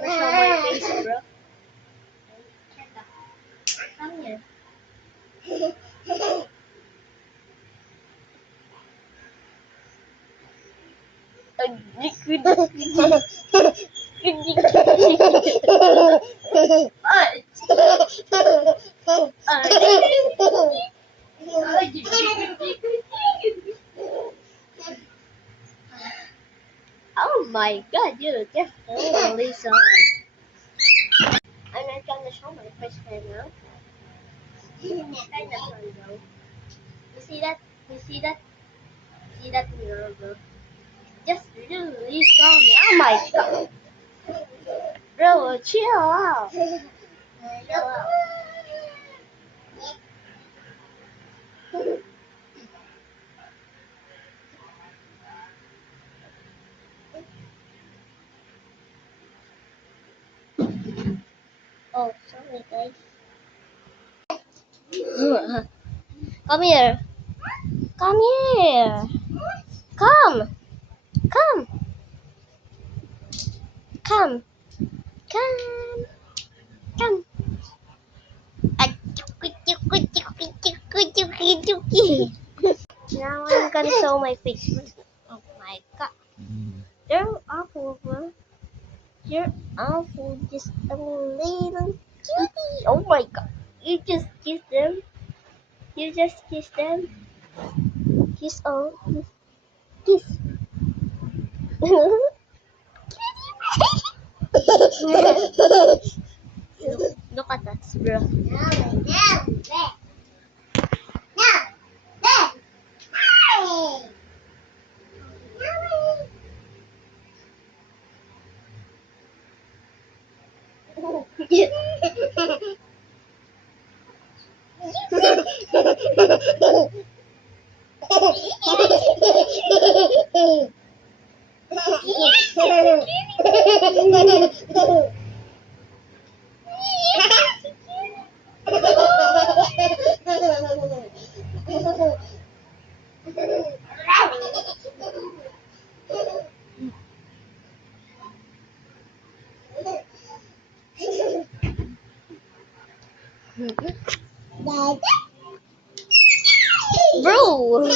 wanna show my face, bro? Come here. Oh my god, you just totally saw. I'm not gonna show my face right now. Kind of fun though. You see that? You see that? See that mirror, bro? Just really saw me. Oh my god. Bro, chill out. Chill out. Oh, sorry guys. Come here. Come here. Come. Come. Come. Come. Come. Now I'm gonna show my face. Oh my god. You're awful, bro. You're awful. Just a little cutie. Oh my god. You just kiss them. You just kiss them. Kiss all. Kiss. Look at that, bro. Bro.